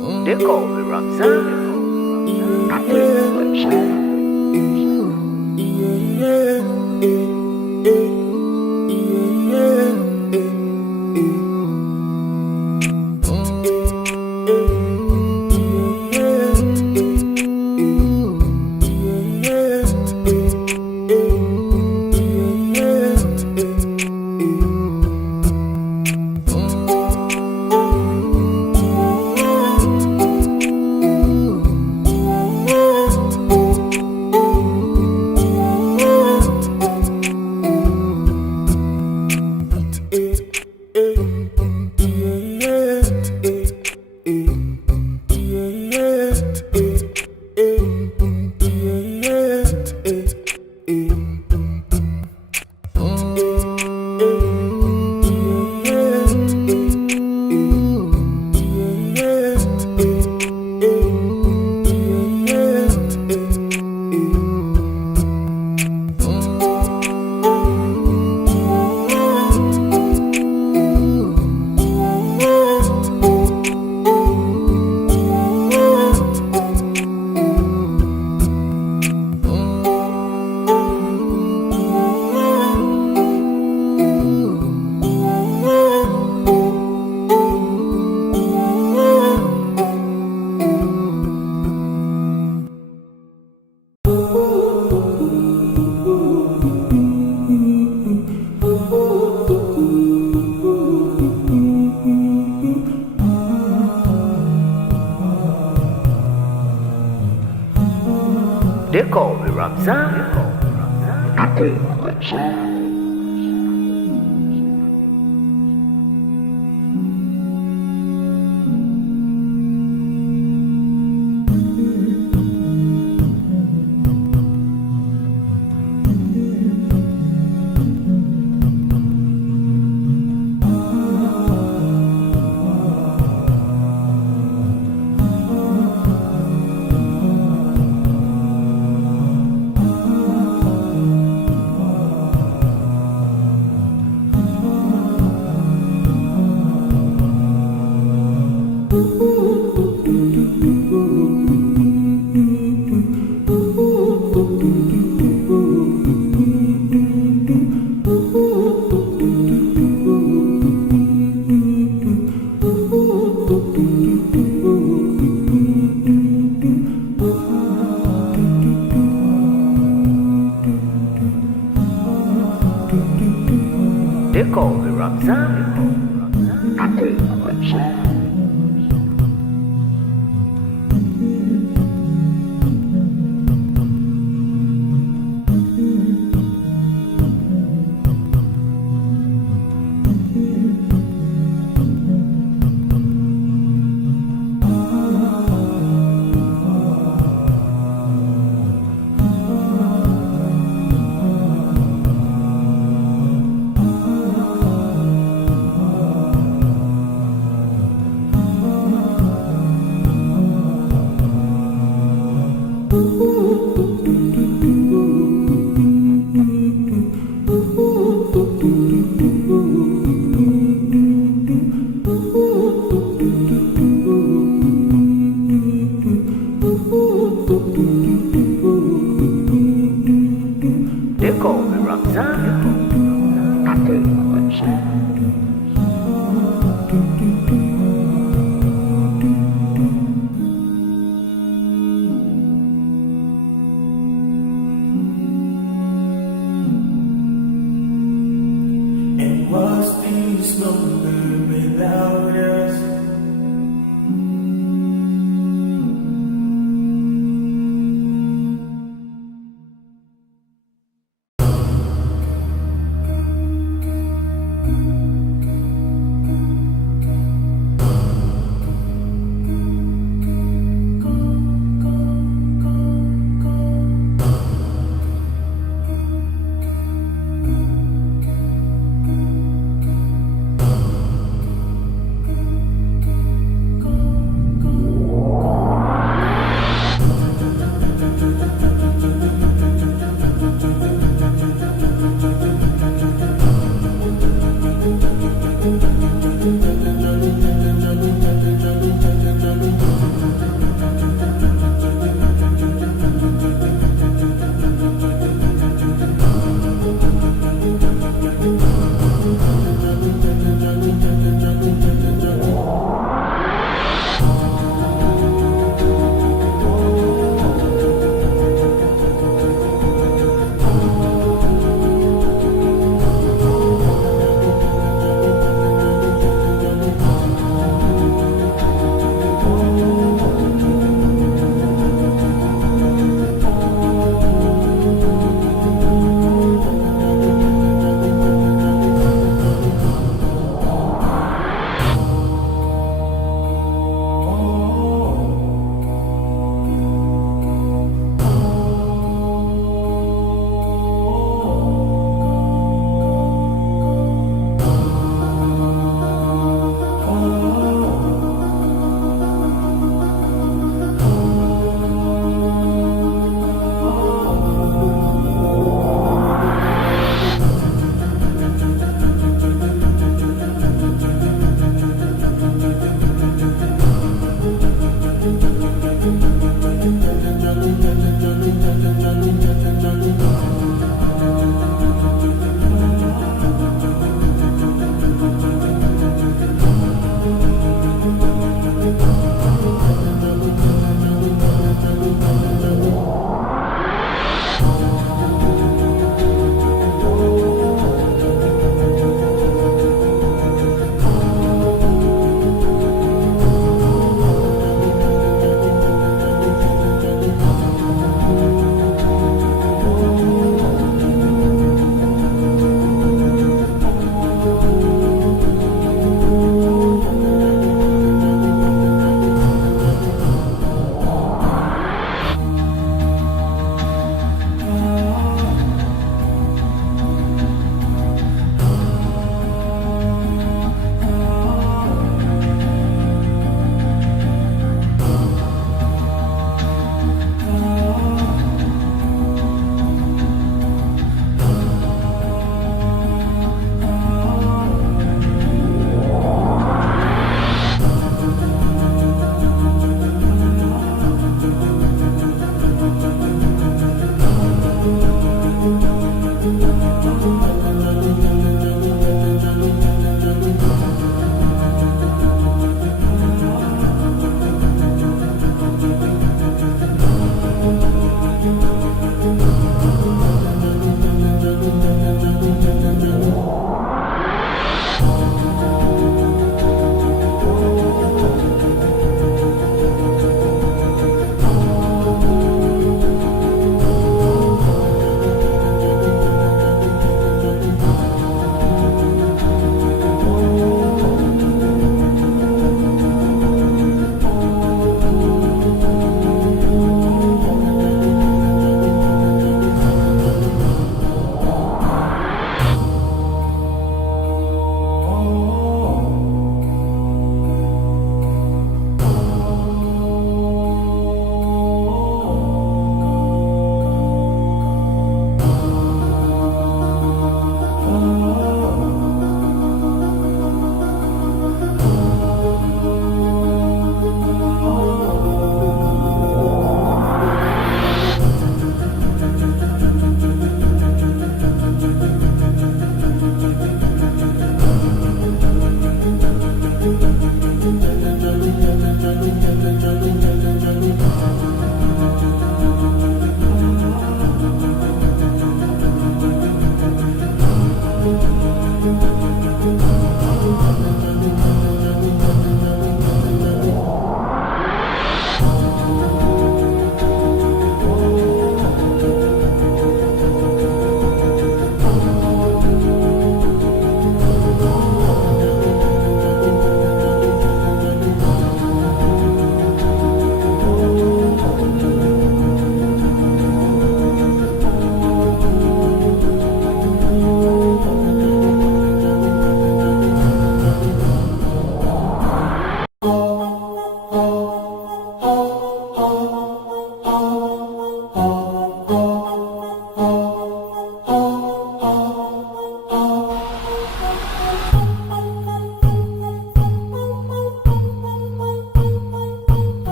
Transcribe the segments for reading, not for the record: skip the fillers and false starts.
They call me Ramzan. They call me Ramzan. They call me Ramzan.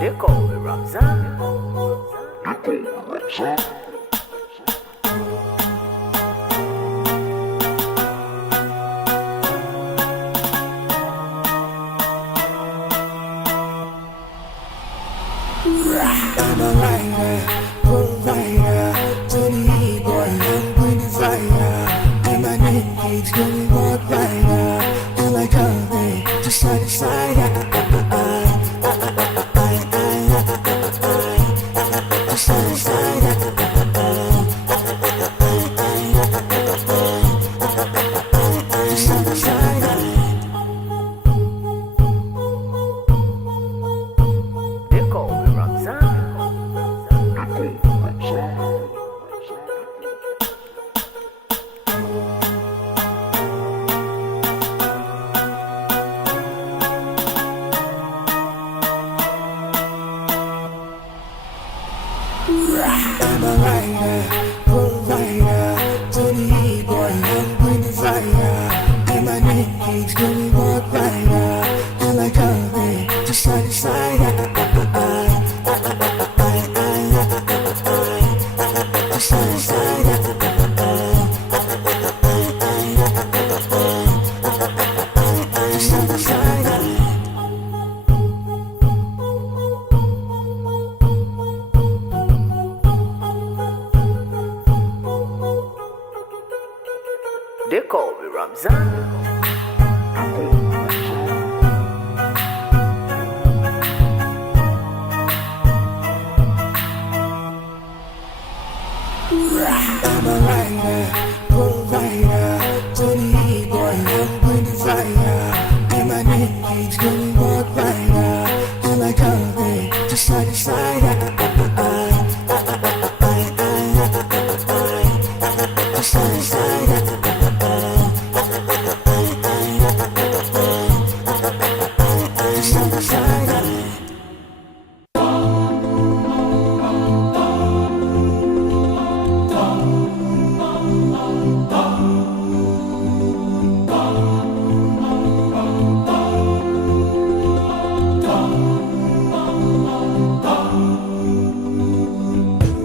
They call me Ramzan. I'm a writer, provider, to the boy, I'm bringing fire. And my name keeps going on brighter. And like a day, just side to side. Just side to side. Just side to side. They call me Ramzan. I'm a writer, provider, to the boy, I'm bringing fire. And my name keeps going on brighter. And like a day, just side to side. Just side to side. Just side to side. They call me Ramzan. I'm a writer, provider, to the boy, I'm bringing fire. And my name keeps going on brighter. And like a day, just side to side. Just side to side. Just side to side.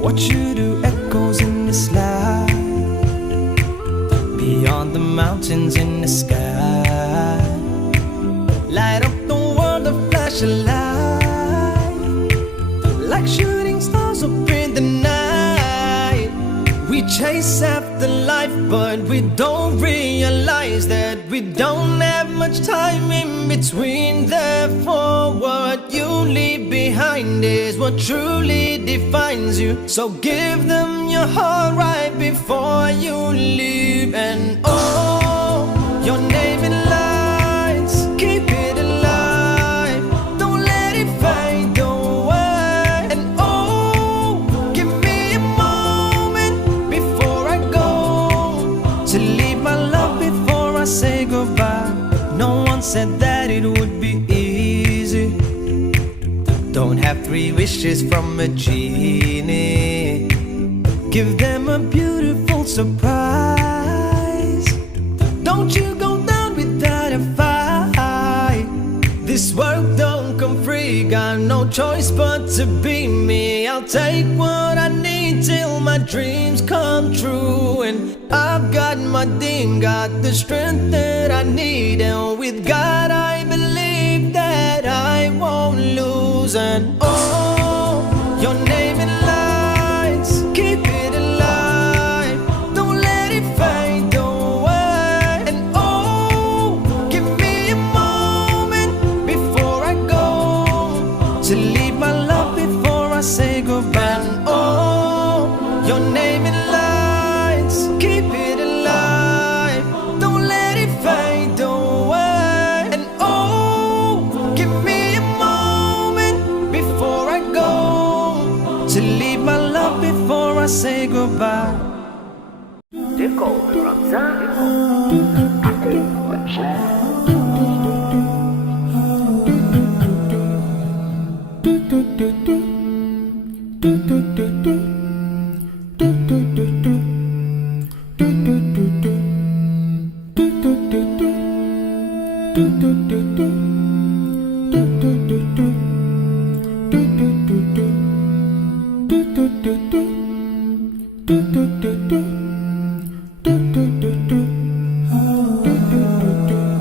What you do echoes in the slide, beyond the mountains in the sky. Light up the world, a flash of light, like shooting stars up in the night. We chase after life, but we don't realize that we don't have much time in between. Therefore, what you leave behind is what truly defines you. So give them your heart right before you leave. And oh, your name in lights, keep it alive. Don't let it fade away. And oh, give me a moment before I go, to leave my love before I say goodbye. No one said that it would be easy. Don't have 3 wishes from a genie. Give them a beautiful surprise. Don't you go down without a fight. This world don't come free, got no choice but to be me. I'll take what I need till my dreams come true. And I've got my dream, got the strength that I need. And with God I believe that I won't dreams and oh, your name in lights, keep it alive, don't let it fade away. And oh, give me a moment before I go to leave my love before I say goodbye. And oh, your name in lights, keep it alive, don't let it fade away. And oh, give me a moment before I go to leave my love before I say goodbye. They call me Ramzan.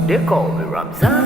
They call me Ramzan.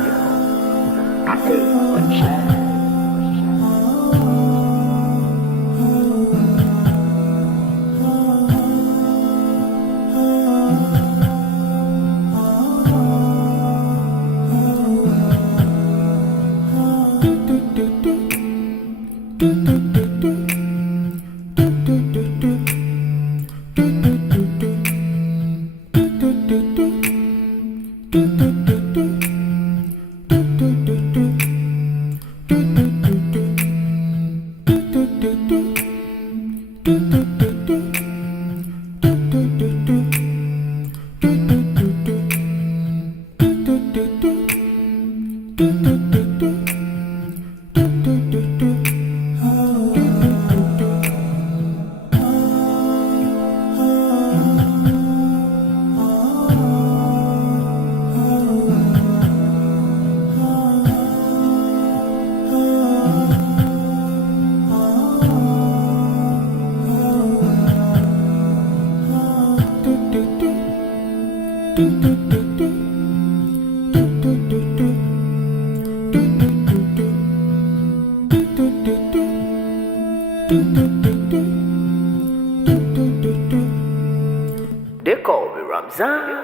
They call me Ramzan.